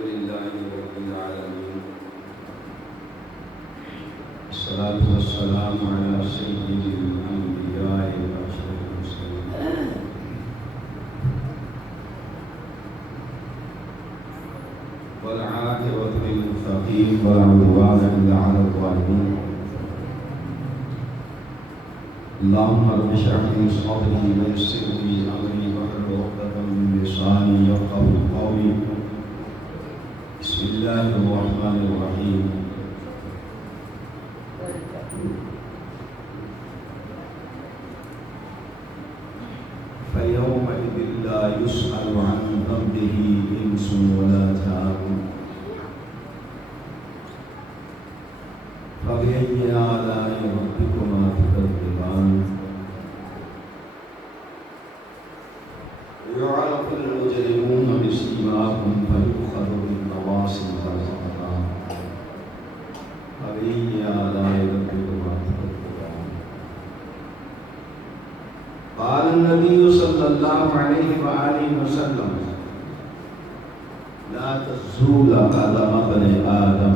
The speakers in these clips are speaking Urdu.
لله رب العالمين والصلاة والسلام على سيد الأنبياء وأشرف المرسلين والعاقبة للمتقين ولا عدوان إلا على الظالمين. اللهم رب اشرح لي صدري ويسر لي أمري واحلل عقدة من لساني يفقهوا قولي. بسم الله الرحمن الرحيم. فيومئذ لا يسأل عن ذنبه إنس ولا جان فبأي آلاء ربكما تكذبان. يعرف المجرمون بسيماهم فيؤخذ بالنواصي والأقدام فبأي آلاء ربكما تكذبان. قال النبي صلى الله عليه وآله وسلم لا تزول قدم ابن آدم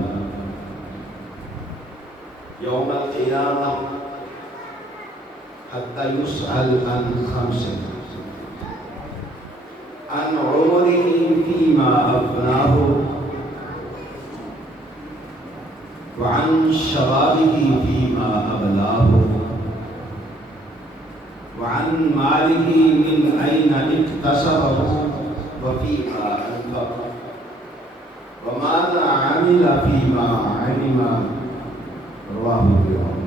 يوم القيامة حتى يسأل عن خمس: عن عمره فيما أفناه، وعن شبابه فيما أبلاه، وعن ماله من أين اكتسبه وفيما أنفق، وماذا عمل فيما علم. رواه البخاري.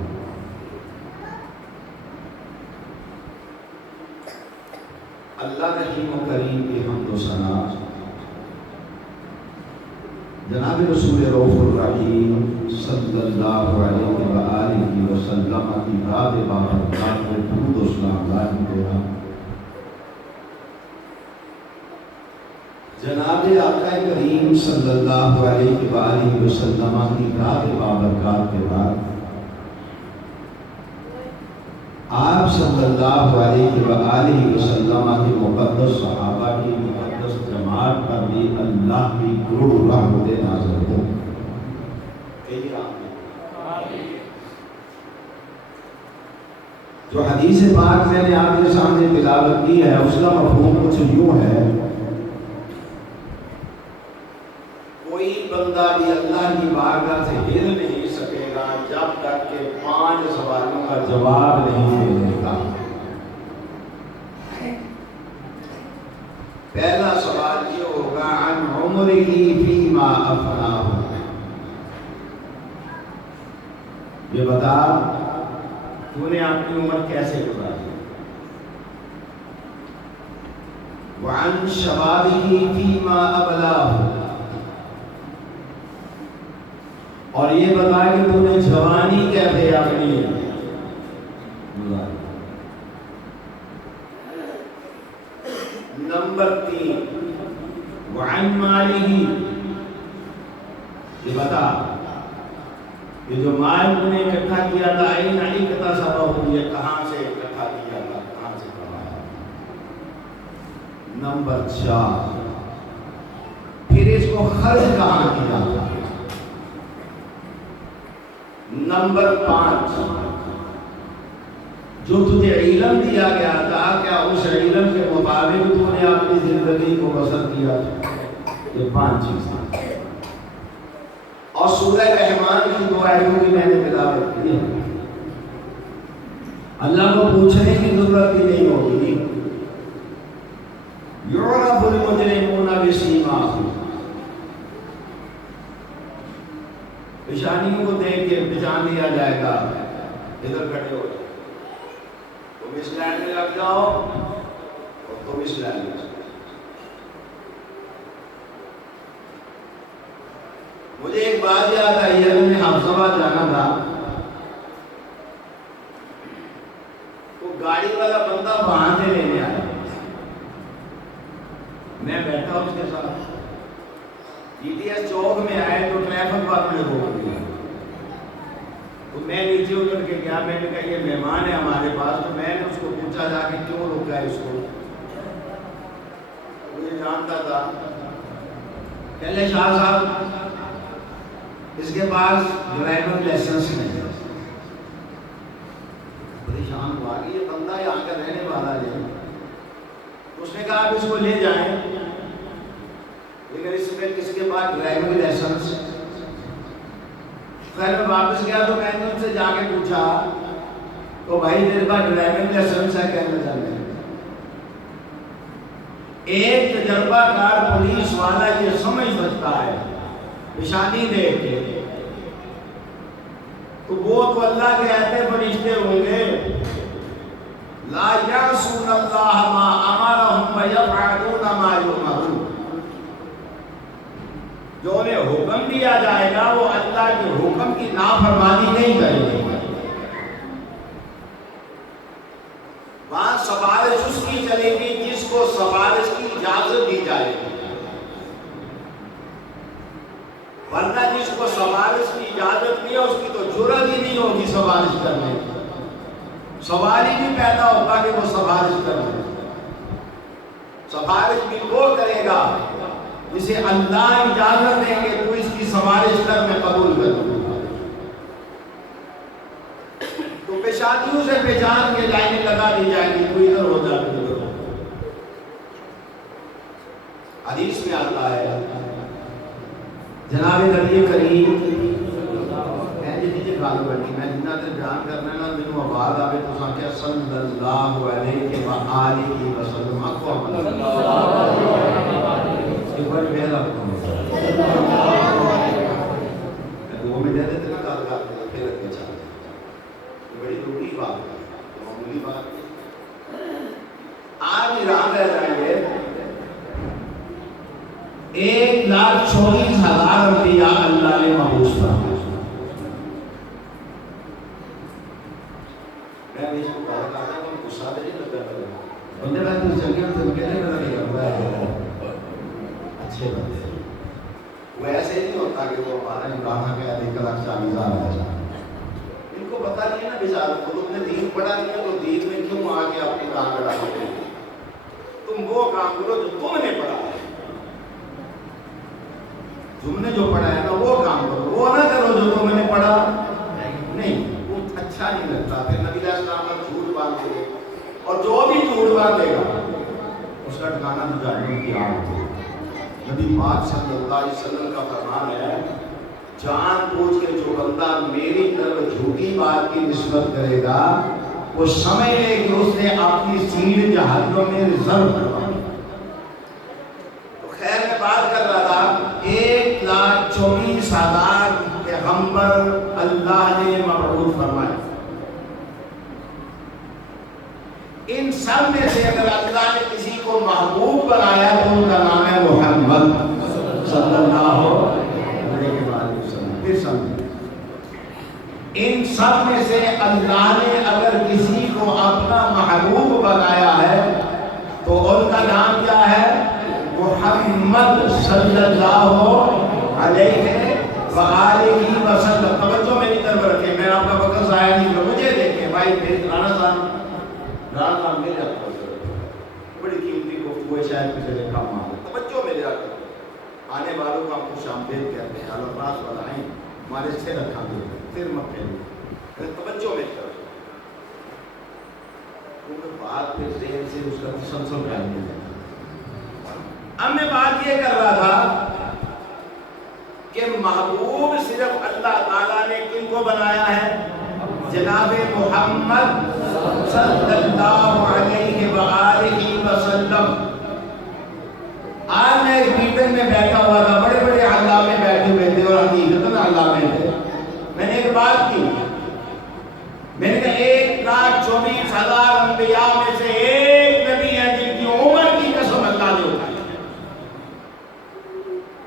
اللہ رحیم و کریم کی حمد و ثنا جناب رسول رؤوف الرحیم صلی اللہ علیہ وآلہ وسلم کی ذات بابرکات میں درود و سلام لازم دینا. جناب آقا کریم صلی اللہ علیہ وآلہ وسلم کی ذات بابرکات کے بعد آپ صلی اللہ علیہ وآلہ وسلم کی مقدس صحابہ کی مقدس جماعت پر بھی اللہ کی کروڑ رحمتیں نازل ہوں. جو حدیث پاک میں نے آپ کے سامنے تلاوت کی ہے اس کا مفہوم کچھ یوں ہے: کوئی بندہ بھی اللہ کی بارگاہ سے ہل نہیں سکے گا جب تک کہ 5 سوالوں کا جواب نہیں دے گا. پہلا سوال یہ ہوگا: عن عمرہ فیما افناہ، یہ بتا تو نے اپنی عمر کیسے گزاری. وعن شبابہ فیما ابلاہ، اور یہ بتا کہ تو نے جوانی کیسے اپنی گزاری. نمبر 3 وعن مالہ، یہ بتا کہ جو مال تو نے اکٹھا کیا تھا این اکتسبہ، یہ کہاں سے اکٹھا کیا تھا، کہاں سے کمایا. نمبر 4 پھر اس کو خرچ کہاں کیا تھا. نمبر 5 جو تجھے علم دیا گیا تھا کیا اس علم کے مطابق تو نے اپنی زندگی کو بسر کیا تھا. یہ 5 چیزیں. اور سورہ رحمان کی 2 آیتوں کی میں نے تلاوت کی ہے. اللہ کو پوچھنے کی ضرورت بھی نہیں ہوگی. یعرف المجرمون بسیماہم، نشانیوں کو دیکھ کے پہچان لیا جائے گا. ادھر کھڑے ہو جاؤ، تم اس لائن میں لگ جاؤ اور تم اس لائن میں. مجھے ایک بات یاد آئی ہے، میں حفظ آباد جانا تھا تو گاڑی والا بندہ وہاں سے لینے آیا. میں بیٹھا اس کے ساتھ، GTS چوک میں آئے تو ٹریفک والوں نے روک دیا. تو میں نیچے اتر کے گیا، میں نے کہا یہ مہمان ہے ہمارے پاس، تو میں نے اس کو پوچھا جا کے کیوں روکا ہے اس کو، مجھے جانتا تھا، کہلے شاہ صاحب اس کے پاس ڈرائیونگ لائسنس نہیں۔ پریشان ہوا کہ یہ بندہ یہاں کا رہنے والا ہے، اس نے کہا آپ اس کو لے جائیں، لیکن اس میں کسی کے پاس ڈرائیونگ لائسنس۔ خیر میں واپس گیا تو میں نے ان سے جا کے پوچھا تو بھائی میرے پاس ڈرائیونگ لائسنس ہے، کہنے لگے ایک تجربہ کار پولیس والا یہ سمجھ سکتا ہے نشانی دیکھ کے، تو وہ تو اللہ کے ایسے فرشتے ہوں گے لا یعصون اللہ ما امرهم ویفعلون ما یؤمرون، جو انہیں حکم دیا جائے گا وہ اللہ کے حکم کی نافرمانی نہیں کریں گے۔ وہاں سفارش اس کی چلے گی جس کو سفارش کی اجازت دی جائے گی، ورنہ جس کو سفارش کی اجازت نہیں ہے اس کی تو جرأت ہی نہیں ہوگی سفارش کرنے کی، سوال ہی نہیں پیدا ہوگا کہ وہ سفارش کرے۔ سفارش بھی وہ کرے گا جسے اللہ اجازت دیں گے تو اس کی سفارش کر میں قبول کروں، تو پیشانیوں سے پہچان کے لائنیں لگا دی جائیں گی، تو ادھر ہو جا کے ادھر ہو۔ حدیث میں آتا ہے جناب نبی کریم میں جتنا دیر بیان کرنا ہے نا مینوں آواز آوے تو سانکھیا صلی اللہ علیہ وآلہ وسلم کو ایک بار پھر آپ دو میں دے دیتے نا کار کرتے پھر اگے چل یہ بڑی ضروری بات ہے، معمولی بات ہے۔ آج ایران رہ جائیں گے 1,24,000 انبیاء اللہ نے مبعوث فرمائے۔ میں اس کو کہا کرتا ہوں غصہ نہیں لگا بندے بات تو چل گیا تو کہنے لگا نہیں کرتا ہے اچھے بندے، وہ ایسے نہیں ہوتا کہ وہ ہمارا عمران کا 1,40,000 ہے، ان کو پتہ نہیں ہے نا بیچاروں کو، تم نے دین پڑھا نہیں ہے تو دین میں کیوں آ کے اپنی ٹانگ اڑاتے ہو؟ تم وہ کام کرو جو تم نے پڑھا ہے، تم نے جو پڑھا ہے نا وہ کام کرو، وہ نہ کرو جو تم نے پڑھا نہیں، وہ اچھا نہیں لگتا۔ پھر نبی علیہ السلام پر جھوٹ باندھے گے، اور جو بھی جھوٹ باندھے گا اس کا ٹھکانہ جہنم کی آگ ہے۔ نبی پاک صلی اللہ علیہ وسلم کا فرمان ہے جان بوجھ کے جو بندہ میری طرف جھوٹی بات کی نسبت کرے گا وہ سمجھ لے کہ اس نے اپنی سیڑھ جہنم میں ریزرو کروا۔ تو خیر میں بات کر رہا تھا 1,24,000 پیغمبر اللہ نے مبعوث فرمائے۔ ان سب میں سے اگر اللہ نے کسی کو محبوب بنایا تو ان کا نام ہے محمد صلی اللہ علیہ وسلم۔ پھر سمجھیں، ان سب میں سے اللہ نے اگر کسی کو اپنا محبوب بنایا ہے تو ان کا نام کیا ہے؟ محمد صلی اللہ علیہ وآلہ وسلم۔ توجہ میری طرف رکھیں، میں آپ کا وقت ضائع نہیں کروں، مجھے دیکھیں بھائی میری رانا صاحب میرے آپ کو بڑی قیمتی گفتگو ہے، شاید کسی نے کام آ رہا۔ توجہ میرے آپ آنے والوں کو آپ خوش آمدید کہتے ہیں، الفاظ بلائیں ہمارے سے رکھا دے پھر مت کہیے، توجہ میری طرف، کیونکہ بات پھر ذہن سے اس کا تسلسل قائم نہیں ہے۔ اب میں بات یہ کر رہا تھا کہ محبوب صرف اللہ تعالیٰ نے کن کو بنایا ہے؟ جناب محمد صلی اللہ علیہ وآلہ وسلم۔ آج میں ایک میٹنگ میں بیٹھا ہوا تھا، بڑے بڑے علامے بیٹھے ہوئے تھے اور حقیقتاً علامے تھے، میں نے ایک بات کی، میں نے کہا 1,24,000 انبیاء میں سے ایک نبی ہے جن کی عمر کی قسم اللہ نے اٹھائی۔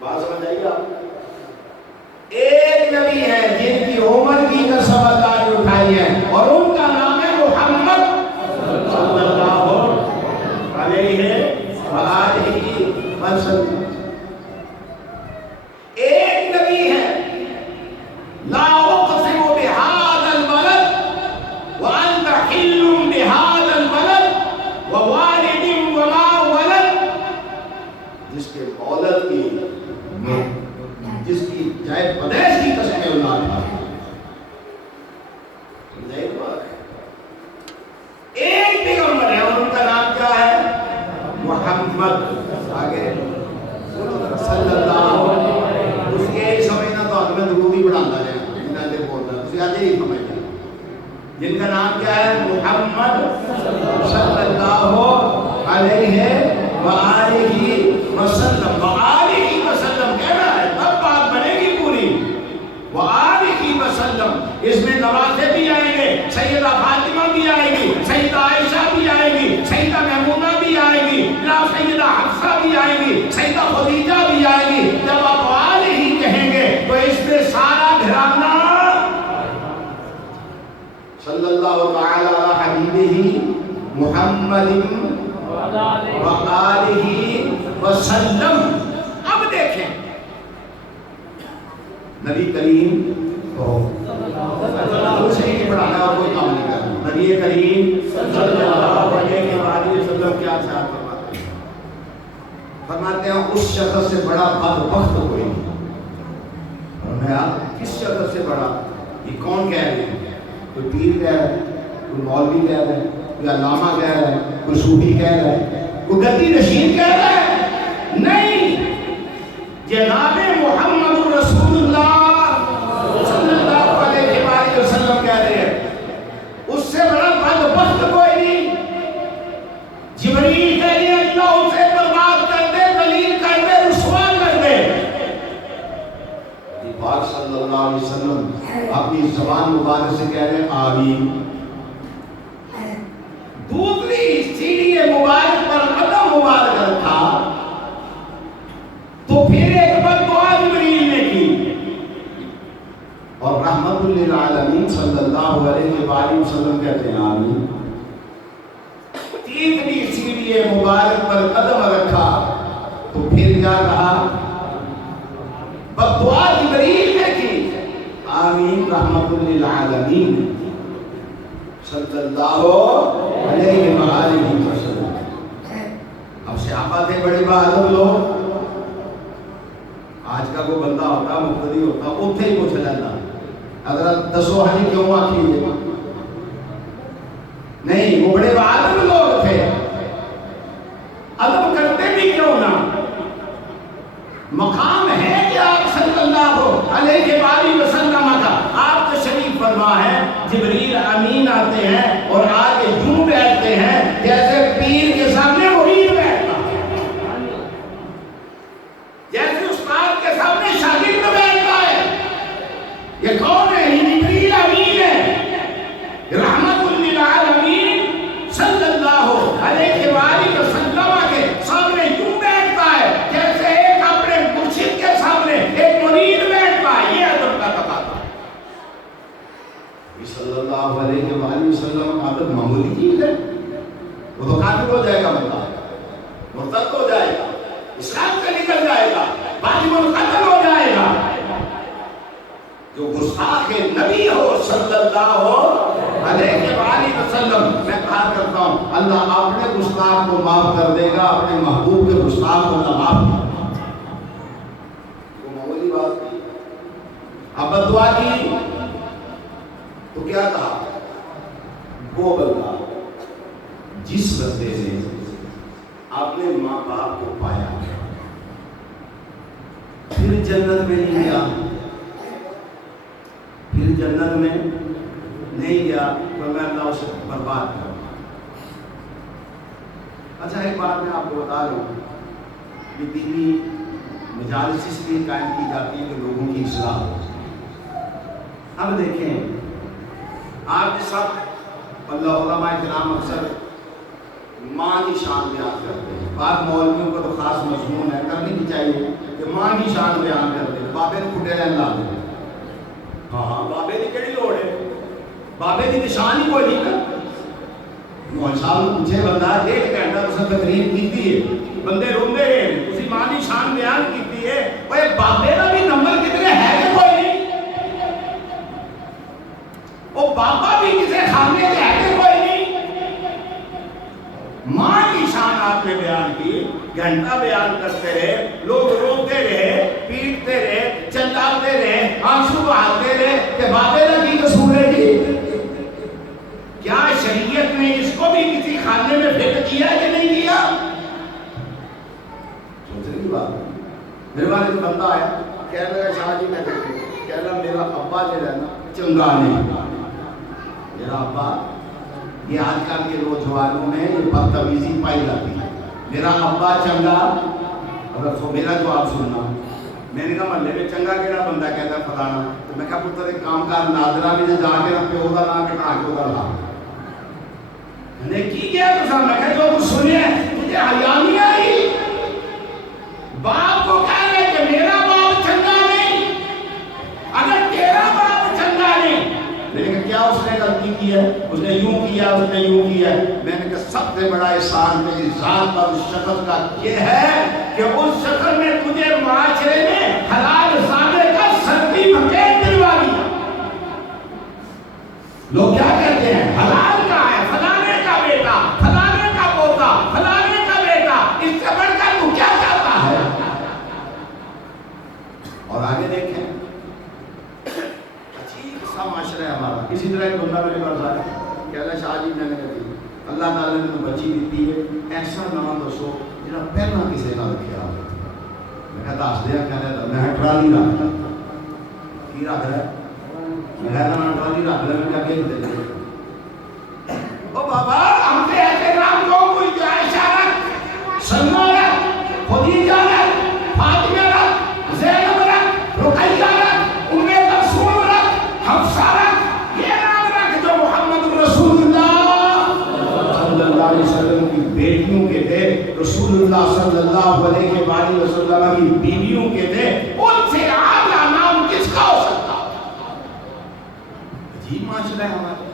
بات سمجھ آئی آپ؟ ایک نبی ہے جن کی عمر کی قسم اللہ نے اٹھائی ہے اور ان کا نام ہے محمد صلی اللہ علیہ وآلہ وسلم۔ ایک نبی ہے لا اقسم بہذا نام کیا ہے؟ محمد صلی اللہ علیہ وآلہ وسلم۔ وآلہ وسلم کہنا ہے تب بات بنے گی پوری۔ وآلہ وسلم، اس میں نوازے بھی آئیں گے، سیدہ فاطمہ بھی آئے گی، سیدہ عائشہ بھی آئے گی، سیدہ میمونہ بھی آئے گی، سیدہ حفصہ بھی آئے گی، سیدہ خدیجہ بھی آئے گی۔ جب آپ وآلہ کہیں گے تو اس میں سارا گھرانہ صلی اللہ تعالی علی حبیبہ محمد وآلہ وسلم۔ اب دیکھیں نبی کریم کو صحیح نہیں پڑھانا اور کوئی کام نہیں کرنا۔ نبی کریم صلی اللہ علیہ وسلم کیا ارشاد فرماتے ہیں؟ فرماتے ہیں اس شخص سے بڑا بدبخت کوئی نہیں۔ فرمایا کس شخص سے بڑا؟ یہ کون کہہ رہے ہیں؟ کوئی پیر کہہ رہا ہے، کوئی مولوی کہہ رہا ہے، کوئی علامہ کہہ رہا ہے، کوئی صوفی کہہ رہا ہے، کوئی گدی نشین کہہ رہا ہے؟ نہیں، جناب محمد رسول اللہ صلی اللہ علیہ وآلہ وسلم کہہ رہے ہیں اس سے بڑا بدبخت کوئی نہیں۔ جبریل کہہ رہے ہیں اللہ اسے برباد کر دے، ذلیل کر دے، رسوا کر دے۔ پاک صلی اللہ علیہ وسلم اپنی زبان مبارک سے کہہ رہے ہیں آمین۔ دوسری سیڑھی مبارک پر قدم مبارک رکھا تو پھر ایک بد دعا جبریل نے کی اور رحمت للعالمین صلی اللہ علیہ وآلہ وسلم کہتے ہیں آمین۔ تیسری سیڑھی مبارک پر قدم رکھا تو پھر کیا کہا؟ بد دعا جبریل نے کی آمین رحمت للعالمین صلی اللہ علیہ وآلہ وسلم۔ اب صحابہ تھے بڑے بہادر لوگ۔ آج کا کوئی بندہ ہوتا مقتدی ہوتا اتنے ہی پوچھ لینا حضرت دسو ہنی کیوں آخری؟ نہیں، وہ بڑے بہادر لوگ تھے، ادب کرتے بھی کیوں نہ۔ مقام ہے کہ آپ صلی اللہ علیہ وآلہ وسلم کا آپ تشریف فرما ہے، جبریل امین آتے ہیں اور آگے یوں بیٹھتے ہیں جیسے پیر کے سامنے مرید بیٹھتا ہے، جیسے استاد کے سامنے شاگرد بیٹھتا ہے۔ یہ کون ہے؟ جبریل امین ہے، رحمت للعالمین صلی اللہ علیہ وآلہ وسلم کے سامنے یوں بیٹھتا ہے جیسے ایک اپنے مرشد کے سامنے ایک مرید بیٹھتا ہے۔ یہ ادب کا تقاضا ہے۔ صلی اللہ علیہ وآلہ وسلم کا ادب معمولی چیز ہے؟ وہ تو کافر ہو جائے گا، بندہ مرتد ہو جائے گا، اسلام سے نکل جائے گا، واجب القتل ہو جائے گا۔ جو گستاخ نبی ہو صلی اللہ علیہ وآلہ وسلم، میں کہا کرتا ہوں اللہ اپنے گستاخ کو معاف کر دے گا، اپنے محبوب کے گستاخ کو نہ معاف کر دے گا۔ وہ معمولی بات نہیں۔ اب بدعا کی تو کیا کہا؟ وہ بندہ جس بندے نے اپنے ماں باپ کو پایا پھر جنت میں نہیں گیا، پھر جنت میں نہیں گیا تو میں اللہ اسے برباد کروں۔ اچھا ایک بات میں آپ کو بتا دوں کہ دینی مجالس اس لیے قائم کی جاتی ہے کہ لوگوں کی اصلاح ہو۔ اب دیکھیں آپ کے ساتھ اللہ علماء کرام اکثر ماں کی شان بیان کرتے ہیں۔ بعض مولویوں کا تو خاص مضمون ہے، کرنی بھی چاہیے کہ ماں کی شان بیان کرتے ہیں۔ بابے نے کھٹے رہن لا دیں، ہاں بابے کی کہڑی لوڑ ہے؟ بابے کی نشان ہی کوئی نہیں کرتا۔ مول صاحب نے پوچھے بندہ 1 گھنٹہ تو تقریر کی ہے، بندے روندے ہیں، اسی ماں کی شان بیان کی ہے، وہ بابے کا بھی نمبر کتنے ہے کہ کوئی نہیں؟ وہ بابا بھی کسی خانے کے ہے کہ کوئی نہیں؟ ماں کی شان آپ نے بیان کی، گھنٹہ بیان کرتے رہے، لوگ روتے رہے، پیٹتے رہے، چلاتے رہے، آنسو بہاتے رہے کہ بابے کا کی قصور ہے جی؟ کیا شریعت نے اس کو بھی کسی خانے میں فٹ کیا کہ نہیں کیا؟ سوچنے کی بات۔ میرے بارے میں بندہ آیا، کہہ لگا شاہ جی میں کہہ رہا میرا ابا جو ہے نا چنگا نہیں، میرا ابا یہ آج کل کے نوجوانوں میں یہ بدتمیزی پائی جاتی ہے. میرا ابا چنگا، اگر سو میرا جواب سننا، میں نے کہا محلے میں چنگا کہڑا بندہ کہتا ہے فلانا، تو میں کہا پتر ایک کام کر ناظرہ بھی جا کے نہ پیو کا نام کٹا کے ہوگا لا نے کی کیا تو سب میں کہا جو کچھ سنی ہے تجھے حیا نہیں آئی؟ باپ کو کہہ رہے کہ میرا باپ چنگا نہیں، اگر تیرا باپ چنگا نہیں. میں نے کہا کیا اس نے غلطی کی ہے؟ اس نے یوں کیا، اس نے یوں کیا. میں نے کہا سب سے بڑا احسان میری ذات پر اس شخص کا یہ ہے کہ اس شخص نے تجھے معاشرے میں حلال زادے کا سرٹیفکیٹ دلوا دیا. لوگ کیا کہتے ہیں حلال کا ہے، فلانے کا بیٹا، فلانے کا پوتا، فلانے کا بیٹا، اس سے بڑھ کر تو کیا چاہتا ہے؟ اور آگے دیکھیں عجیب سا معاشرہ ہے ہمارا. اسی طرح ایک بندہ میرے پاس آیا، کہہ رہا شاہ جی میں نے کہا اللہ تعالیٰ نے تو بچی دیتی ہے، ایسا نام دسو جہاں پہلا کسی کا رکھا. میں کہا دس دیا، کہہ رہا میں ٹرالی رکھ لیا. کی رکھ رہا ہے؟ میں کہہ رہا ٹرالی رکھ لیا. میں کہا کہ او بابا ہم سے ایسے نام جو کوئی جو عائشہ رکھ، سلمہ رکھ، خدیجہ رکھ، فاطمہ رکھ، زینب رکھ، رقیہ رکھ، ام کلثوم رکھ، حفصہ رکھ، یہ نام رکھ جو محمد رسول اللہ صلی اللہ علیہ وسلم کی بیٹیوں کے تھے، رسول اللہ صلی اللہ علیہ وسلم کی بیویوں کے تھے. ان سے اعلیٰ نام کس کا ہو سکتا؟ عجیب معاشرہ ہے ہمارا.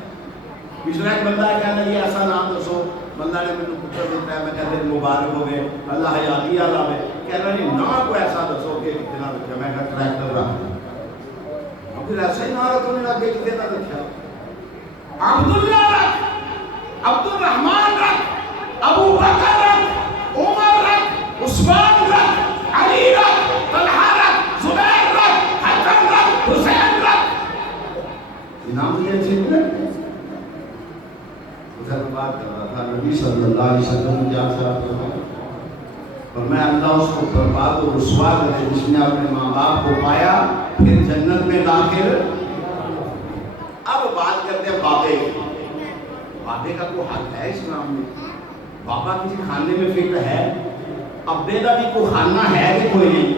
پچھلا ایک بندہ کہنا یہ ایسا نام دسو، بندہ نے مجھے پتر دیتا ہے، میں کہتے ہیں مبارک ہو گئے، اللہ حیاتی اللہ میں. کہہ رہا نہیں نام کو ایسا دسو کہ کتنا رکھا. میں کہا ٹریکٹر رکھ دیں. اور پھر ایسا ہی نام رکھو نہیں رکھے کتنا رکھا. عبداللہ رکھ، عبد الرحمن رکھ، ابو بکر رکھ، عمر رکھ، عثمان رکھ، علی رکھ، طلحہ رکھ، زبیر رکھ، حسن رکھ، حسین رکھ. نام یہ چیز نہیں. بات کر رہا تھا نبی صلی اللہ علیہ وسلم کیا چاہتے ہیں اور میں اللہ اس کو برباد و رسوا کرے جس نے اپنے ماں باپ کو پایا پھر جنت میں داخل. اب بات کرتے ہیں بابے کی. بابے کا کوئی حق ہے اسلام میں؟ بابا کسی خانے میں فٹ ہے؟ ابے کا بھی کوئی خانہ ہے کہ کوئی نہیں؟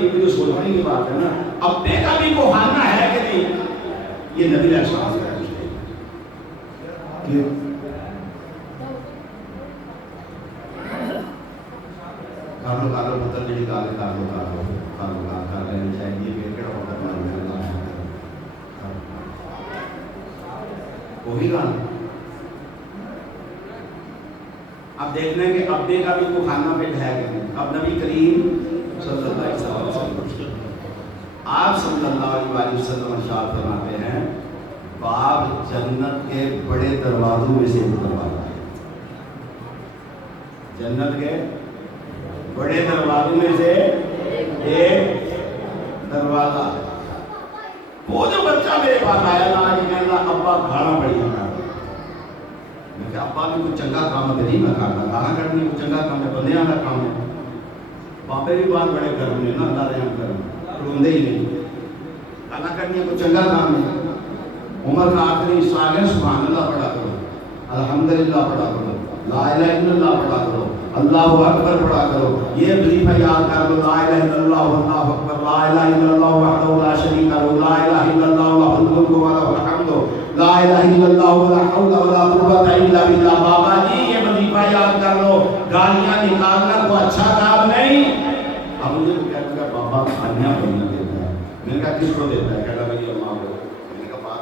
یہ بھی تو سوچنے کی بات ہے نا. ابے کا بھی کوئی خانہ ہے کہ نہیں؟ یہ نبی علیہ السلام ہے. کارو پتر جی گال کر لینی چاہیے. وہی گال اب دیکھنا ہے کہ ابے کا بھی کوئی خانہ پیٹ ہے کہ نہیں. اب نبی کریم صلی اللہ علیہ وسلم آپ صلی اللہ علیہ وسلم ارشاد فرماتے ہیں باپ جنت کے بڑے دروازوں میں سے ایک دروازہ ہے. جنت کے بڑے دروازوں میں سے ایک دروازہ. وہ جو بچہ میرے پاس آیا نا یہ کہنا ابا کھانا پڑی جانا. میں کہ ابا بھی کوئی چنگا کام ہے نہیں میں کرنا. کھانا کرنی کوئی چنگا کام ہے، بندیاں کا کام ہے. بابے بھی بات بڑے گرم نے نا اللہ رحم کرم روندے ہی نہیں. کھانا کرنی کوئی چنگا کام ہے. عمر کا آخری حصہ ہے سبحان اللہ پڑھا کرو، الحمدللہ پڑھا کرو، لا الہ الا اللہ پڑھا کرو، اللہ اکبر پڑھا کرو. یہ وظیفہ یاد کر لو لا الہ الا اللہ واللہ اکبر، لا الہ الا اللہ وحدہ لا شریک لہ، لا الہ الا اللہ لہ الملک و لہ الحمد، لا الہ الا اللہ ولا حول ولا قوت الا باللہ. بابا جی یہ وظیفہ یاد کر لو. گالیاں نکالنا تو اچھا کام نہیں. اب مجھے کہتا ہے بابا کھانیاں بننا دیتا ہے. میں نے کہا کس کو دیتا ہے؟ کہتا بھائی اماں کو.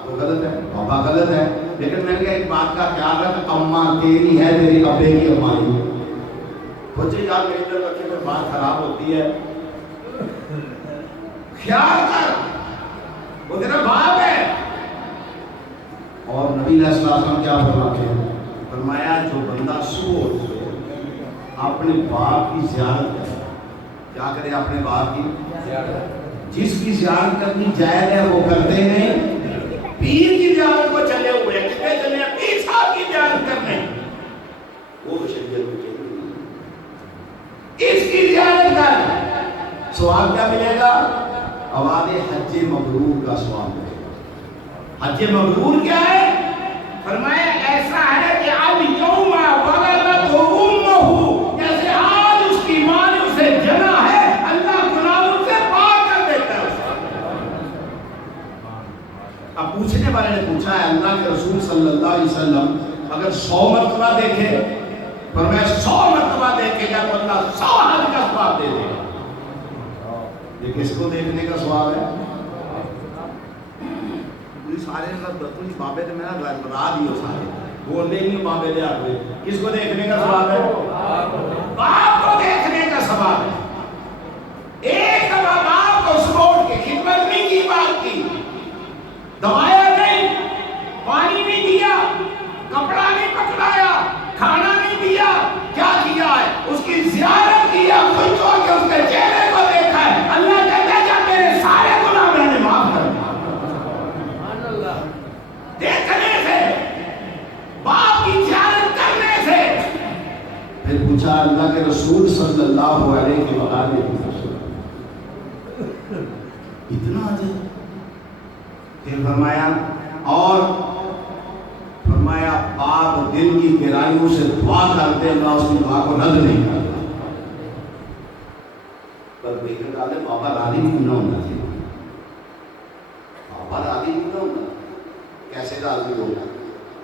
تو غلط ہے، بابا غلط ہے. لیکن میں نے کہا ایک بات کا خیال رکھ اماں تیری ہے تیری ابے کی اماں ہی. بچے یاد میری طرف رکھے پھر بات خراب ہوتی ہے. خیال کر وہ تیرا باپ ہے. اور نبی علیہ السلام کیا فرماتے ہیں؟ فرمایا جو بندہ صبح اپنے باپ کی زیارت کرے. کیا کرے؟ اپنے باپ کی زیارت. جس کی زیارت کرنی جائز ہے وہ کرتے نہیں. پیر کی زیارت کو چلے ہوئے کتنے چلے ہیں پیر صاحب کی زیارت کرنے. وہ شریعت میں چلے اس کی زیارت کر. سواب کیا ملے گا؟ اواد حج مبرور کا سواب ملے گا. حج مبرور کیا ہے؟ صلی اللہ علیہ وسلم اگر 100 مرتبہ دیکھے، فرمایا 100 مرتبہ دیکھے گا تو اللہ 100 حج کا ثواب دے دے گا۔ یہ کس کو دیکھنے کا ثواب ہے؟ سارے بابے تو میرا را دیو سارے بولنے ہی نہیں بابے دے آگے، کس کو دیکھنے کا ثواب ہے؟ باپ کو دیکھنے کا ثواب ہے۔ ایک دفعہ باپ کو سپورٹ کے خدمت نہیں کی، باپ کی دوایا نہیں، پانی نہیں دیا، کپڑا نہیں پکڑایا، کھانا نہیں دیا، کیا کیا ہے؟ اس کی زیارت کیا، خوش ہو کے اس کے چہرے کو دیکھا ہے، اللہ کہتا ہے جب میرے سارے گناہ میں نے معاف کر دیا۔ دیکھنے سے، باپ کی زیارت کرنے سے۔ پھر پوچھا اللہ کے رسول صلی اللہ علیہ وآلہ وسلم اتنا عجب؟ پھر فرمایا اور فرمایا باپ دل کی گہرائیوں سے دعا کرتے اللہ اس کی دعا کو رد نہیں کرتا۔ پر بیٹے ڈالے بابا راضی نہیں ہونا چاہیے، بابا راضی نہیں ہونا، کیسے راضی ہوگا؟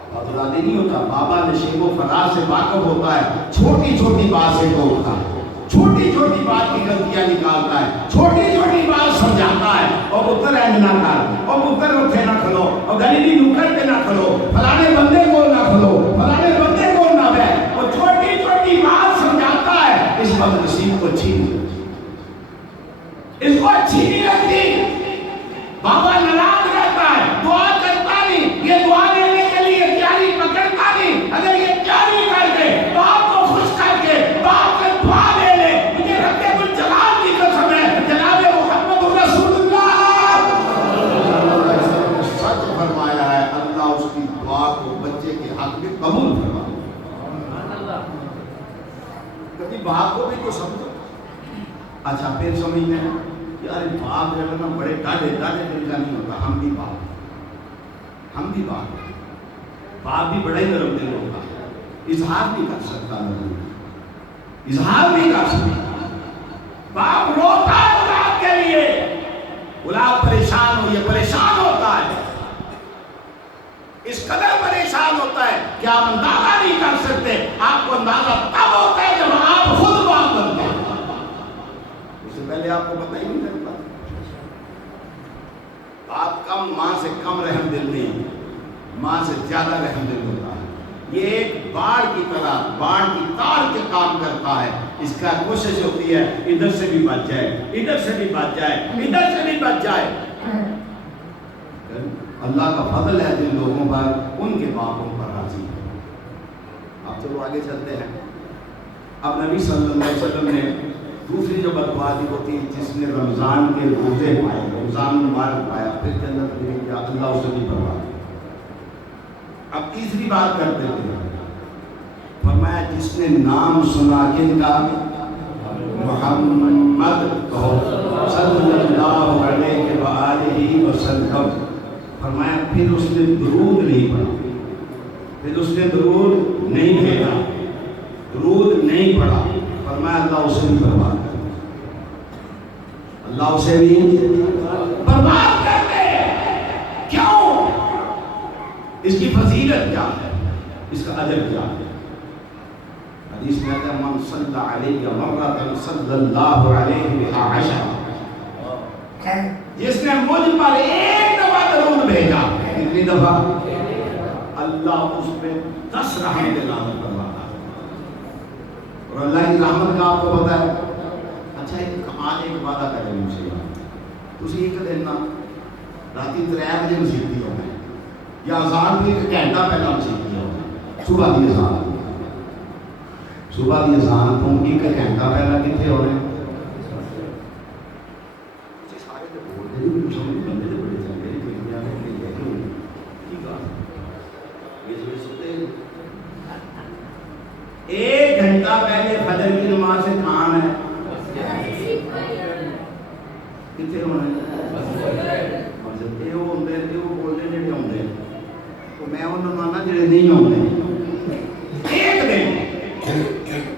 بابا تو راضی نہیں ہوتا، بابا نشیب و فراز سے واقف ہوتا ہے، چھوٹی چھوٹی بات سے ٹوکتا ہے، چھوٹی چھوٹی بات کی غلطیاں نکالتا ہے، چھوٹی چھوٹی بات سمجھاتا ہے، اور پتر اینج نہ کر، اور پتر اٹھے نہ کھلو، اور گلی دی نکڑ پہ نہ کھلو، فلانے بندے کو نہ کھلو، فلانے بندے کو نہ بیٹھ، اور چھوٹی چھوٹی بات سمجھاتا ہے۔ اس وقت نصیب کو اچھی نہیں لگتی، اس کو اچھی نہیں لگتی، بابا ناراض رہتا ہے، دعا کرتا نہیں، یہ دعا لینے کے لیے تیاری پکڑتا نہیں، اگر یہ تیاری کر کے باپ کو خوش کر کے باپ سے دعا لے لے، مجھے رب الجلال کی قسم ہے جناب محمد رسول اللہ سچ فرمایا ہے، اللہ اس کی دعا کو بچے کے حق میں قبول فرماتا ہے۔ کبھی باپ کو بھی تو سمجھو۔ اچھا پھر سمجھ میں یار باپ جو ہے نا بڑے ڈاڈے دل کا نہیں ہوتا، ہم بھی باپ باپ بھی بڑا ہی نرم دل ہوتا ہے، اظہار نہیں کر سکتا، اظہار نہیں کر سکتا، باپ روتا ہے اولاد کے لیے، اولاد پریشان ہو، یہ پریشان ہوتا ہے، اس قدر پریشان ہوتا ہے کہ آپ اندازہ نہیں کر سکتے۔ آپ کو اندازہ تب ہوتا ہے جب آپ خود باپ بنتے ہیں، اس سے پہلے آپ کو پتہ ہی نہیں چلتا۔ باپ کم ماں سے کم رحم دل نہیں، ماں سے زیادہ رحم دل ہوتا ہے۔ یہ ایک باڑ کی طرح، باڑ کی تار کے کام کرتا ہے، اس کا کوشش ہوتی ہے ادھر سے بھی بچ جائے، ادھر سے بھی بچ جائے، ادھر سے بھی بچ جائے۔ اللہ کا فضل ہے جن لوگوں پر، ان کے باپوں پر راضی ہے۔ اب چلو آگے چلتے ہیں۔ اب نبی صلی اللہ علیہ وسلم نے دوسری جو بددعا دی ہوتی ہے جس نے رمضان کے روزے پائے، رمضان مبارک پایا، پھر جنت میں گیا، اللہ اسے نہیں برباد۔ اب تیسری بات کرتے تھے، فرمایا جس نے نام سنا کن کا؟ محمد صلی اللہ علیہ وآلہ وسلم۔ فرمایا پھر اس نے درود نہیں پڑھا، پھر اس نے درود نہیں بھیجا، درود نہیں پڑھا، فرمایا اللہ اسے بھی برباد کر دے، اللہ اسے بھی برباد کر دے۔ کیوں؟ اس کی فضیلت کیا ہے، اس کا اجر کیا ہے؟ حدیث میں آتا ہے من صلی علیہ مرۃ صلی اللہ علیہ عشرہ، جس نے مجھ پر ایک دفعہ درود بھیجا، کتنی دفعہ؟ اللہ اس پہ 10 رحمت نازل فرماتا ہے۔ اور اللہ کی رحمت کا آپ کو پتہ ہے؟ اچھا آج ایک وعدہ کریں مجھ سے، تسی ایک دن نا راتی 3 بجے مسجد دی ہوگی، یا اذان بھی 1 گھنٹہ پہلا مسجد دی ہوگی، صبح دی اذان، صبح دی اذان تو 1 گھنٹہ پہلا کتنے ہو رہے ہیں؟ سارے تو بولتے نہیں، کچھ بندے تو بڑے چلتے ہیں، دنیا میں نہیں دیکھیں ٹھیک ہے، یہ جو سوتے 1 گھنٹہ پہلے فجر کی نماز سے کام ہے، کتنے ہونا ہے؟ یہ وہ ہوتے ہیں جو بولنے جڑے ہوتے ہیں، تو میں انہوں ماننا جڑے نہیں ہوتے۔ ایک دن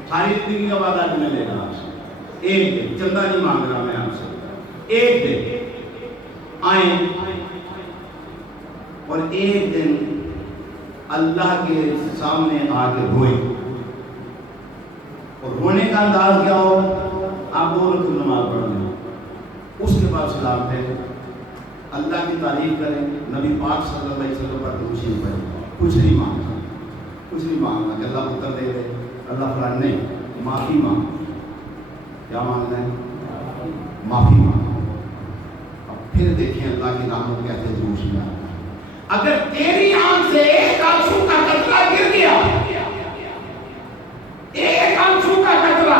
ساری زندگی کا وعدہ نہیں میں لینا آپ سے، ایک دن چندہ نہیں مانگ رہا میں آپ سے، ایک دن آئیں اور ایک دن اللہ کے سامنے آ کے روئیں، اور رونے کا انداز کیا ہو؟ آپ 2 رکعت نماز پڑھ لیں، اس کے بعد سلام پھیریں، اللہ کی تعریف کریں، نبی پاک صلی اللہ علیہ وسلم پر درود شریف پڑھیں، کچھ نہیں مانگنا کہ اللہ پتر دے دے، اللہ فلان، نہیں، معافی مانگنا۔ کیا مانگنا ہے؟ معافی مانگنا۔ اب پھر دیکھیں اللہ کی رحمت کیسے جوش میں آتا ہے۔ اگر تیری آنکھ سے ایک آنسو کا قطرہ گر گیا، ایک آنسو کا قطرہ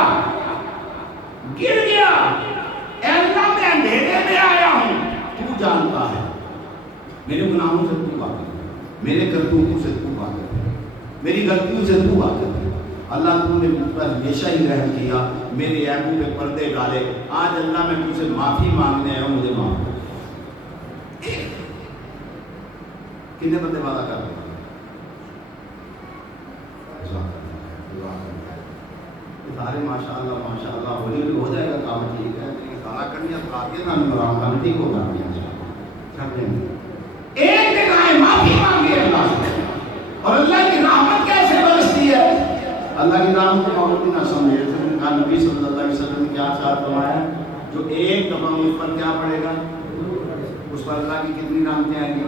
گر گیا، اے اللہ میں اندھیرے میں آیا ہوں، تو جانتا ہے، میرے گناہوں سے تو واقف ہے، میرے کرتوتوں سے تو واقف ہے، میری غلطیوں سے تو واقف ہے، اللہ تو نے مجھ پر ہمیشہ ہی رحم کیا، میرے عیبوں پہ پردے ڈالے، آج اللہ میں تجھ سے معافی مانگنے آیا ہوں، مجھے معاف کر۔ کتنے بندے وعدہ کر رہے ہیں؟ سارے ماشاء اللہ ہولی ہو جائے گا کام، ٹھیک ہے، سارا کرنی اب آتی ہے نا، مرام کا ٹھیک ہوگا، ایک دن آئے معافی مانگی اللہ سے، اور اللہ کی رحمت کیسے برستی ہے؟ اللہ کی رحمت کو معمولی نہ سمجھے، نبی صلی اللہ علیہ وسلم نے کیا ارشاد فرمایا؟ جو ایک دفعہ مجھ پر کیا پڑے گا، اس پر اللہ کی کتنی رحمتیں آئیں گی؟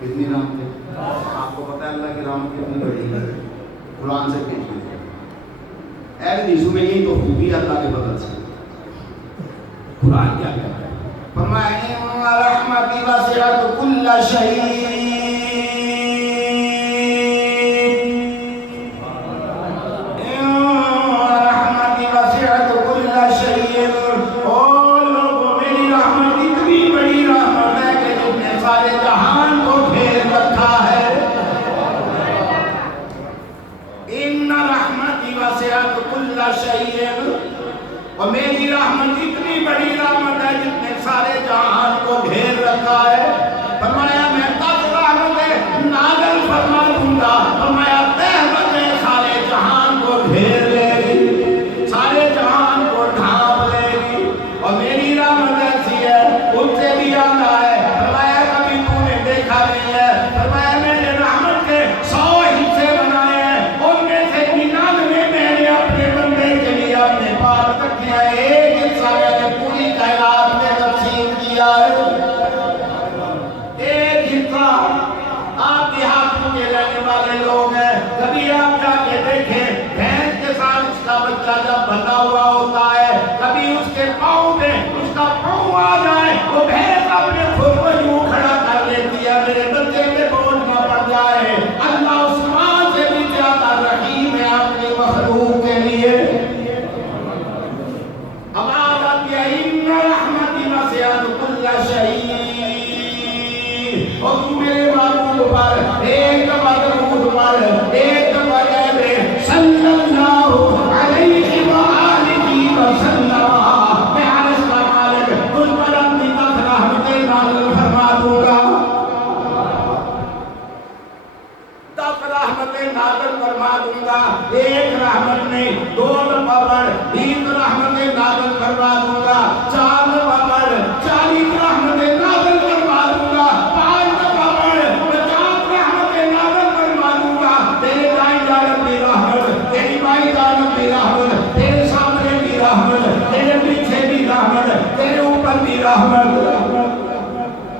کتنی رحمتیں؟ آپ کو پتہ ہے اللہ کی رحمت کتنی بڑی ہے؟ قرآن سے پیش لیتے ہیں، اہل حدیثوں میں یہی تو خوبی ہے اللہ کے بدل سے۔ قرآن کیا کہتا ہے؟ فرمایا ان رحمتی وسعت کل شیء، اور میری رحمت اتنی بڑی رحمت ہے جس نے سارے جہان کو گھیر رکھا ہے۔ فرمایا میں تب رحمت نازل فرما دوں گا، فرمایا رحمت سارے جہان کو گھیر لے گی، سارے جہان کو ڈھانپ لے گی، اور میری رحمت ایسی ہے ان سے بھی آنا ہے۔ فرمایا کبھی تو نے دیکھا نہیں ہے، فرمایا میں نے رحمت کے 100 حصے بنائے ہیں، ان میں سے 99 میں نے اپنے بندے کے لیے اپنے پاس رکھے ہیں، ایک حصہ میں نے پوری کائنات میں تقسیم کیا ہے۔ ایک حصہ آپ کے ہاتھوں کے رہنے والے لوگ ہیں، کبھی آپ جا کے دیکھیں بھینس کے ساتھ اس کا بچہ جب بندھا ہوا ہوتا ہے، کبھی اس کے پاؤں میں اس کا پاؤں آ جائے، وہ بھینس اپنے خود کو یوں کھڑا کر لیتی ہے، میرے بچے پہ بوجھ نہ پڑ جائے۔ اللہ اس ماں سے بھی زیادہ رحیم ہے اپنی مخلوق کے لیے۔ اب آدت یا ان رحمتی وسعت کل شیء، اور تو میرے معبود پر ایک دفعہ درود پر ایک دفعہ کہہ دے صلی اللہ علیہ وآلہ وسلم، میں عرش کا مالک تجھ پر اپنی طرف رحمتیں نازل فرما دوں گا، تب رحمتیں نازل فرما دوں گا۔ ایک رحمت نہیں، 2 دفعہ پڑھ 20 رحمتیں نازل فرما دوں گا، 4 دفعہ پڑھ 40 رحمتیں نازل فرما دوں گا، 5 دفعہ پڑھ 50 رحمتیں نازل فرما دوں گا۔ تیرے دائیں جانب بھی رحمت، تیری بائیں جانب بھی رحمت، تیرے سامنے بھی رحمت، تیرے پیچھے بھی رحمت، تیرے اوپر بھی رحمت۔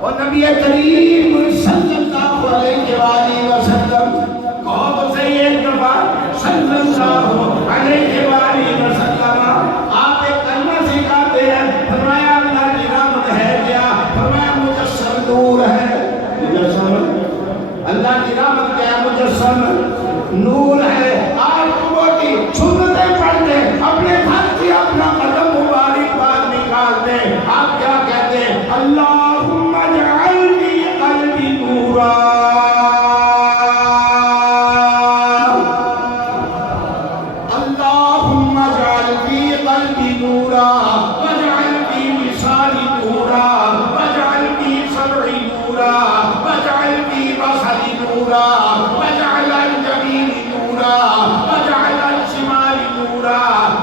اور نبی کریم صلی اللہ علیہ وآلہ وسلم کہو سے ایک دفعہ صلی اللہ علیہ وآلہ وسلم، آپ ایک کلمہ سکھاتے ہیں، فرمایا اللہ کی رحمت ہے کیا؟ فرمایا مجسم نور ہے، مجسم اللہ کی رحمت کیا ہے؟ مجسم نور ہے۔ آپ کو کی سنتیں پڑھتے اپنے گھر سے اپنا قدم مبارک بات نکالتے، آپ کیا کہتے ہیں؟ اللہم اجعل فی قلبی نورا، اللہم اجعل فی قلبی نورا، واجعل فی لسانی نورا، واجعل فی سمعی نورا، واجعل فی بصری نورا، واجعل عن یمینی نورا، واجعل عن شمالی نورا،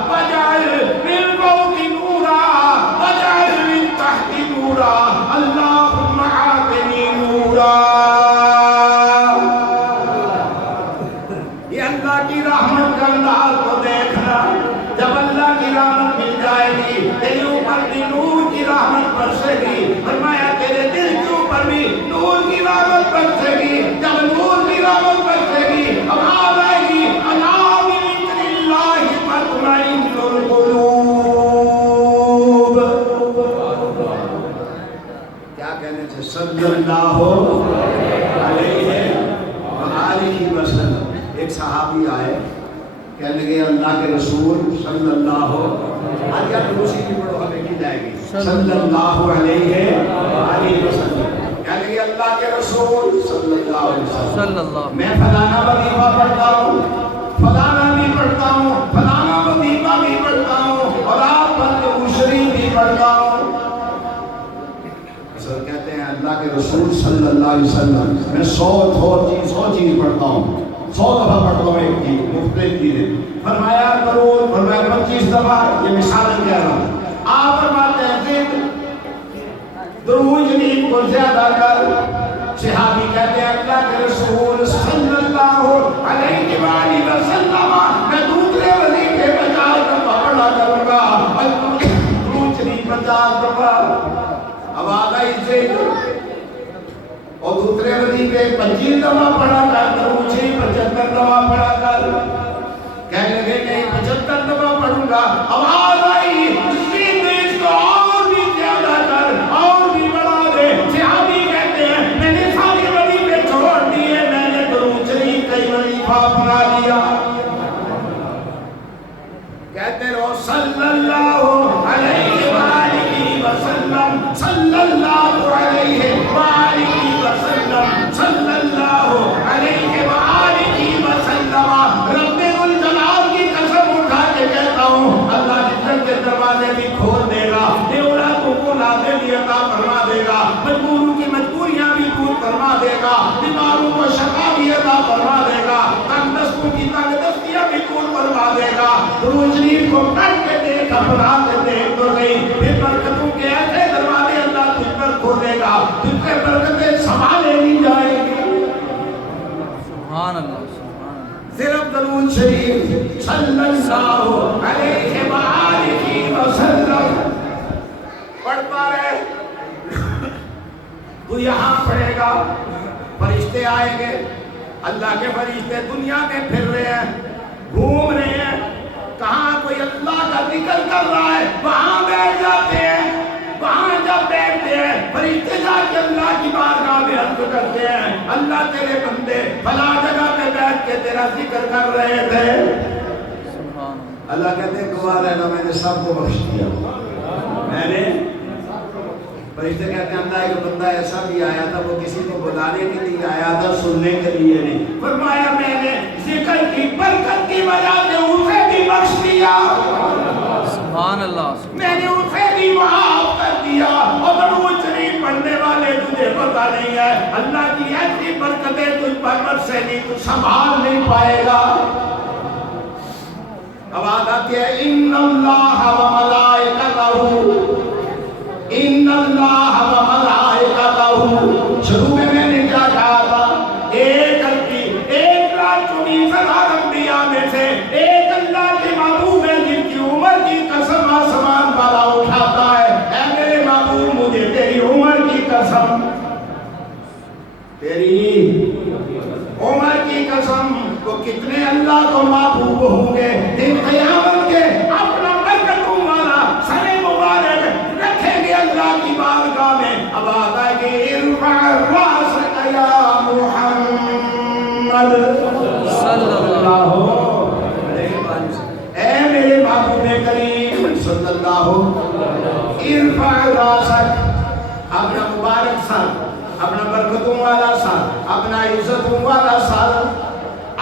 واجعل من فوق نورا، واجعل من تحت نورا، اللہم اعطنی نورا۔ صلی اللہ علیہ وآلہ وسلم. ایک صحابی آئے کہنے لگے اللہ کے رسول صلی اللہ آج یا روسی کی پڑھو ہمیں کی جائے گی صلی اللہ علیہ وآلہ وسلم. کہنے لگے اللہ کے رسول صلی اللہ علیہ وسلم میں فلانا وظیفہ پڑھتا ہوں فلانا بھی پڑھتا ہوں فلانا وظیفہ بھی پڑھتا ہوں اور آپ پر شریف بھی پڑھتا ہوں. سر کہتے ہیں اللہ کے رسول صلی اللہ علیہ وسلم میں 100 چیز پڑھتا ہوں 100 دفعہ پڑھتا ہوں ایک چیز مختلف چیزیں. فرمایا کرو فرمایا 25 دفعہ یہ مثال کہہ رہا ہوں. آپ فرماتے ہیں درود شریف کو زیادہ کر. صحابی کہتے ہیں اللہ کے رسول صلی اللہ علیہ وآلہ وسلم میں دوسرے وظیفے 50 دفعہ پڑھا کروں گا درود شریف 50 دفعہ. اب آگا اس سے اور دوسرے وظیفے 25 دفعہ پڑھا کر درود شریف 75 دفعہ پڑھا کر. کہنے لگے نہیں 75 دفعہ پڑھوں گا. آواز آئی اس کو اور بھی زیادہ کر اور بھی بڑھا دے. صحابی کہتے ہیں میں نے ساری وظیفے چھوڑ دیے میں نے درود شریف کئی وظیفہ پڑھا لیا. کہتے رہو صلی اللہ علیہ وآلہ وسلم صلی اللہ علیہ وآلہ وسلم صلی اللہ علیہ وآلہ وسلم. رب الجلال کی قسم اٹھا کے کہتا ہوں اللہ جنت کے دروازے بھی کھول دے گا. اولادوں کو اولادیں بھی عطا فرما دے گا. مجبوروں کی مجبوریاں بھی دور فرما دے گا. بیماروں کو شفا بھی عطا فرما دے گا. تنگ دستوں کی تنگ دستیاں بھی دور فرما دے گا. درود شریف کو پڑھ کے دیکھ اپنا کے دیکھ تو نہیں پھر برکتوں کے ایسے دروازے اللہ تجھ پر کھولے گا تجھ پہ برکتیں سنبھالے نہیں جائیں گی. سبحان اللہ صرف درود شریف صلی اللہ علیہ وآلہ وسلم پڑھتا رہے. تو یہاں پڑھے گا فرشتے آئیں گے. اللہ کے فرشتے دنیا میں پھر رہے ہیں گھوم رہے ہیں. کہاں کوئی اللہ کا ذکر کر رہا ہے وہاں بیٹھ جاتے ہیں. وہاں جب بیٹھتے ہیں فرشتے جا کے اللہ کی بارگاہ میں عرض کرتے ہیں اللہ تیرے بندے فلاں جگہ پہ بیٹھ کے تیرا ذکر کر رہے تھے. اللہ کہتے ہیں گواہ رہنا میں نے سب کو بخش دیا. میں نے فرشتے کہتے ہیں اللہ ایک بندہ ایسا بھی آیا تھا وہ کسی کو بلانے کے لیے آیا تھا سننے کے لیے نہیں. فرمایا میں نے ذکر کی برکت کی وجہ سے اسے بھی بخش دیا. سبحان اللہ میں نے اسے بھی معاف کر دیا. اور درود شریف پڑھنے والے تجھے پتہ نہیں ہے اللہ کی ایسی برکتیں تجھ پر برسے نہیں تو سنبھال نہیں پائے گا. آواز آتی ہے ان اللہ و ملائکتہ ان اللہ و ملائکتہ. شروع میں نے کیا کہا تھا ایک لاکھ 24,000 انبیاء میں سے ایک اللہ کے محبوب ہے جن کی عمر کی قسم آسمان والا اٹھاتا ہے. اے میرے محبوب مجھے تیری عمر کی قسم تیری عمر کی قسم. وہ کتنے اللہ کو محبوب ہوں گے دن قیامت کے اپنا برکتوں والا سر مبارک رکھیں گے اللہ کی بارگاہ میں. اب آتا ہے کہ ارفع راسک یا محمد صلی اللہ علیہ وسلم. اے میرے محبوب کریم صلی اللہ ارفع راسک اپنا مبارک سر اپنا برکتوں والا سر اپنا عزتوں والا سر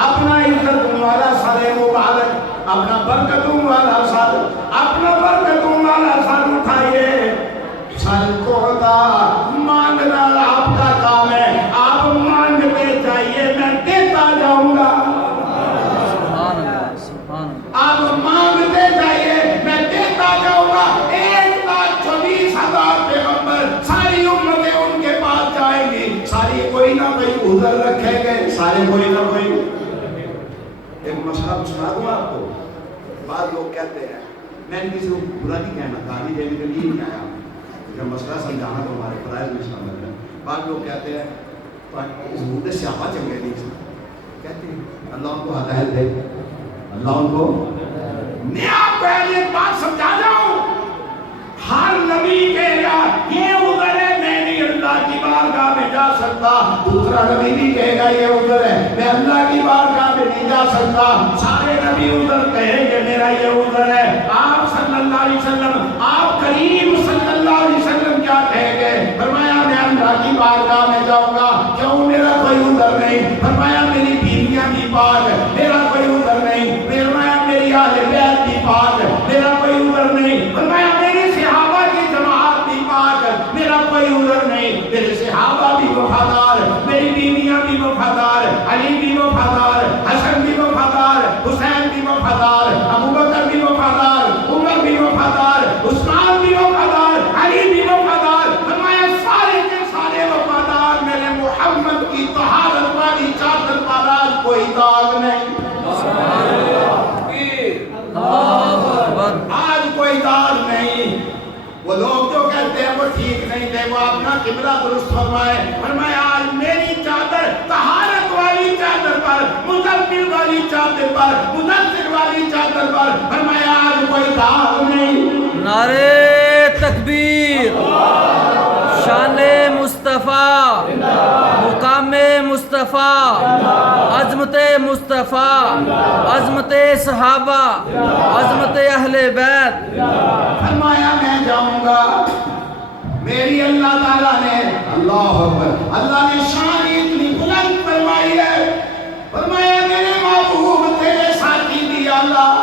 اپنا عزتوں والا سر مبارک اپنا برکتوں والا سر اپنا برکتوں والا سر اٹھائیے. سر توڑتا مانگنا آپ کا کام ہے. آپ مانگتے جائیے میں دیتا جاؤں گا. آپ مانگتے جائیے میں دیتا جاؤں گا. 1,24,000 پیغمبر ساری امتیں ان کے پاس جائیں گی. ساری کوئی نہ کوئی عذر رکھیں گے سارے کوئی نہ کوئی. ایک مسئلہ سنا دوں آپ کو. بعض لوگ کہتے ہیں میں نے کسی کو برا نہیں کہنا تعلیم دینے کے لیے نہیں آیا کہ مسئلہ سمجھانا تو ہمارے فرائض میں شامل ہے. بعض لوگ کہتے ہیں ضرورت سیاحہ چنگے نہیں کہتے ہیں اللہ ان کو ہدایت دے اللہ ان کو. میں آپ کو ایک بات سمجھا جاؤں ہر نبی کے یہ عذر ہے میں نہیں اللہ کی بارگاہ سکتا, دوسرا نبی بھی کہے گا یہ ادھر ہے, میں اللہ کی بارگاہ میں نہیں جا سکتا, سارے نبی ادھر کہیں گے میرا یہ ادھر ہے. آپ صلی اللہ علیہ وسلم, آپ کریم صلی اللہ علیہ وسلم کیا کہیں گے؟ فرمایا میں اللہ کی بارگاہ میں جاؤں گا, کیوں میرا کوئی ادھر نہیں. فرمایا میری بیویاں بھی پاک, میرا کوئی ادھر نہیں. فرمایا میری اہل بیت بھی پاک, میرا کوئی ادھر نہیں. فرمایا میری صحابہ کی جماعت بھی پاک, میرا کوئی ادھر نہیں. میرے صحابہ بھی وفادار, میری بیویاں بھی وفادار, علی بھی وفادار, حسن بھی وفادار, حسین بھی وفادار, ابوبکر بھی وفادار, عمر بھی وفادار, عثمان بھی وفادار, علی بھی وفادار. فرمایا سارے کے سارے وفادار, میرے محمد کی طہارت والی چادر پر آج کوئی داغ نہیں. آج کوئی داغ نہیں. وہ لوگ جو کہتے ہیں وہ ٹھیک نہیں تھے, وہ اپنا قبلہ درست فرمائے. فرمایا آج میری چادر طہارت والی چادر پر, مزمل والی چادر پر, منزل والی چادر پر, فرمایا آج کوئی داغ نہیں. نعرے تکبیر, شان مصطفیٰ, مقام مصطفیٰ, عظمت مصطفیٰ, عظمت صحابہ, عظمت اہل بیت. فرمایا میں جاؤں گا, میری اللہ تعالیٰ نے, اللہ اکبر, اللہ نے شان اتنی بلند فرمائی ہے. فرمایا میرے محبوب تیرے ساتھی بھی اللہ,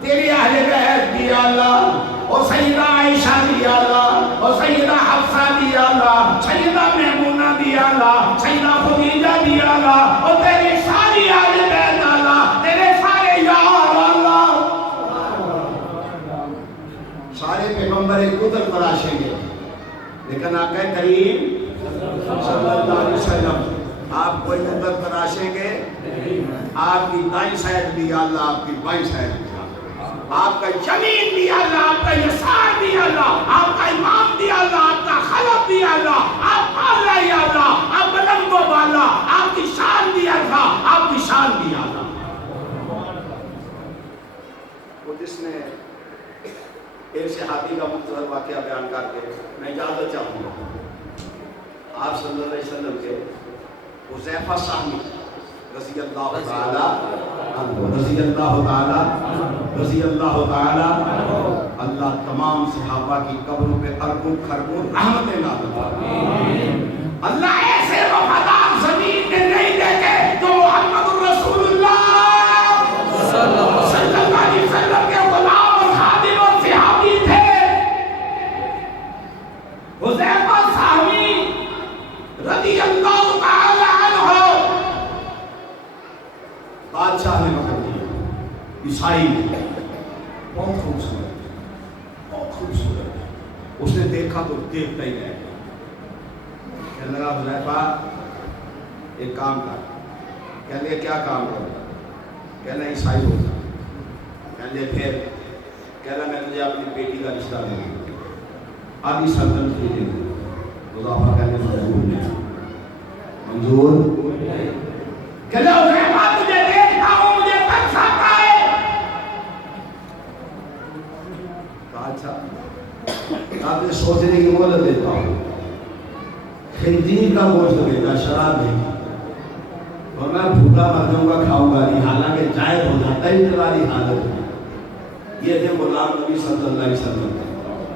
تیری اہل بیت بھی اللہ, اور سیدہ عائشہ بھی اللہ, اور سیدہ حفصہ بھی اللہ, سیدہ میمونہ بھی اللہ, سیدہ خدیجہ بھی اللہ, اور تیری ساری اہل بیت اللہ, تیرے سارے یار اللہ. سارے پیغمبر ایک ادھر تراشیں گے, لیکن آقا کریم صلی اللہ علیہ وسلم آپ کوئی ادھر تراشیں گے. آپ کی دائیں سائڈ بھی اللہ, آپ کی بائیں سائڈ بھی اللہ, آپ کا یمین بھی اللہ, آپ کا یسار بھی اللہ, آپ کا امام بھی اللہ, آپ کا خلف بھی اللہ, آپ اللہ ہی اللہ, آپ بلند و بالا, آپ کی شان بھی اللہ, آپ کی شان بھی اللہ. وہ جس نے ایک صحابی کا مختصر واقعہ بیان کر کے میں اجازت چاہوں گا, آپ صلی اللہ علیہ وسلم کے حذیفہ سہمی رضی اللہ تعالی عنہ, رضی اللہ تعالی, رضی اللہ تعالی, اللہ تمام صحابہ کی قبروں پہ اربوں خربوں رحمتیں نازل فرمائے. اللہ ایسے وفادار زمین میں نہیں دیکھے جو محمد رسول اللہ صلی اللہ علیہ وسلم کے غلام اور خادم اور صحابی تھے. حذیفہ سہمی رضی اللہ تعالی عنہ بادشاہ نے پکڑ دیا, عیسائی نے, بہت خوبصورت, بہت خوبصورت. اس نے دیکھا تو دیکھتا ہی رہ گیا. کہنے لگا حذیفہ ایک کام کر. کہنے لگا کیا کام کروں؟ کہنے لگا عیسائی ہو جا. کہنے لگا پھر, کہنے لگا میں تجھے اپنی بیٹی کا رشتہ دوں گا, آدھی سلطنت تجھے دے دوں. حذیفہ کہنے لگا منظور نہیں, منظور. کہنے لگا حذیفہ تجھے دیکھتا ہوں مجھے ترس آتا ہے. کہا اچھا آپ نے سوچنے کی مہلت دیتا ہوں, خنزیر کا گوشت دیتا, شراب نہیں, اور میں بھوکا مر جاؤں گا کھاؤں گا نہیں, حالانکہ جائز ہو جاتا ہے انتظاری حالت میں. یہ تھے غلام نبی صلی اللہ علیہ وسلم.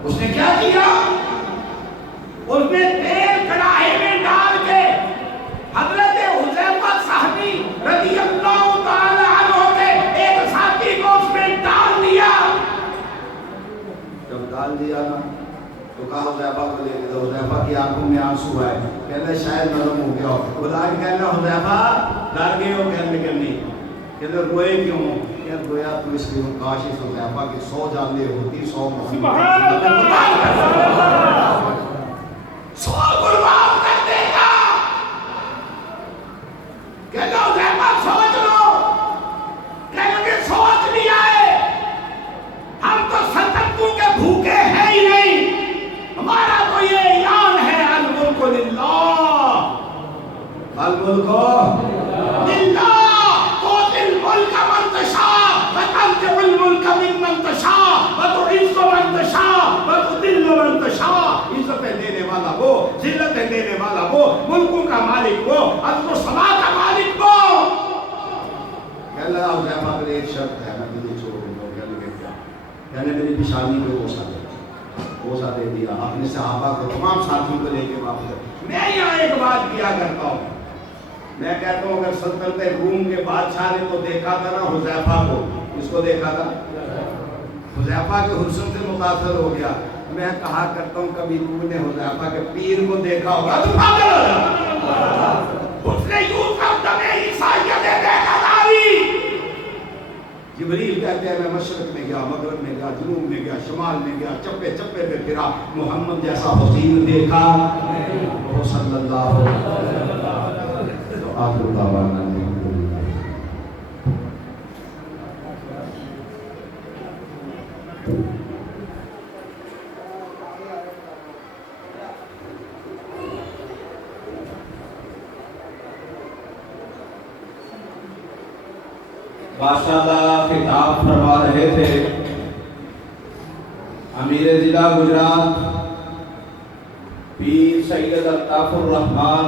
اس نے کیا کیا؟ اس نے تیل کڑاہے میں ڈال کے حضرت حذیفہ سہمی رضی اللہ تعالی عنہ کے ایک ساتھی کو اس میں ڈال دیا. جب ڈال دیا نا تو کہا حذیفہ کو لے کے, حذیفہ کی آنکھوں میں آنسو آئے. کہنے شاید نرم ہو گیا ہو. بلا کے کہنا حذیفہ ڈر گئے ہو؟ کہنے کہ نہیں. کہنے روئے کیوں؟ کہ رویا تو اس لیے کاش اس حذیفہ کی 100 جانیں ہوتی, 100 محمد 100 قربان کر دیتا. کہنا حذیفہ سوچ لو. کہنے کہ سوچ لیا ہے, ہم تو ستتوں کے بھوکے ہیں ہی نہیں, ہمارا تو یہ اعلان ہے الملک للہ, الملک للہ, تؤتی الملک من تشاء وتنزع الملک ممن تشاء وتعز من تشاء وتذل من تشاء. عزت دینے والا وہ, ذلت میں نے میری پیشانی کو بوسہ دے دیا، اپنے صحابہ کو تمام ساتھیوں کو لے کے واپس۔ میں یہاں ایک بات کیا کرتا ہوں، میں کہتا ہوں اگر سلطنت روم کے بادشاہ نے تو دیکھا تھا نا حذیفہ کو، اس کو دیکھا تھا، حذیفہ کے حسن سے متاثر ہو گیا، میں کہا کرتا ہوں کبھی تو نے حذیفہ کے پیر کو دیکھا ہوگا تو پاگل ہو جائے، اس نے یوسف دمے عیسائیت دیکھا تاری۔ جبریل کہتے ہیں میں مشرق میں گیا، مغرب میں گیا، جنوب میں گیا، شمال میں گیا، چپے چپے پہ پھرا، محمد جیسا حسین دیکھا وہ صلی اللہ علیہ وسلم۔ تو آخر دعوانا ماشاءاللہ خطاب فرما رہے تھے امیر ضلع گجرات پیر سید الطاف الرحمن